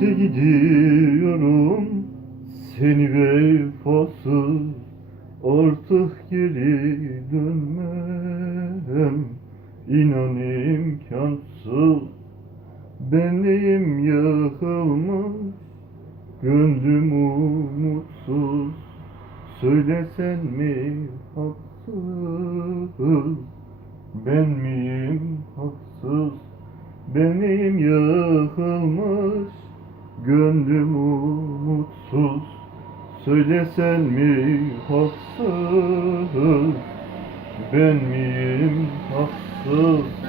İşte gidiyorum seni vefasız artık geri dönmem. İnan imkansız benliğim yakılmış gönlüm umutsuz. Söylesen mi haksız ben miyim haksız? Benim yakılmış gönlüm umutsuz Söylesen mi haksız? Ben miyim haksız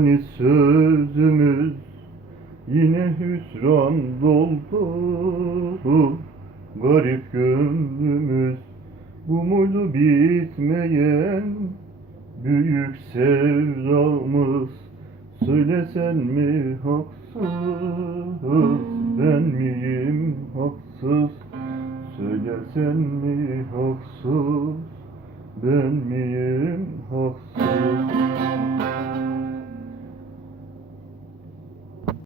Hani sözümüz Yine hüsran doldu Garip gönlümüz Bu muydu bitmeyen Büyük sevdamız Söylesen mi haksız Ben miyim haksız Söylesen mi haksız ben miyim?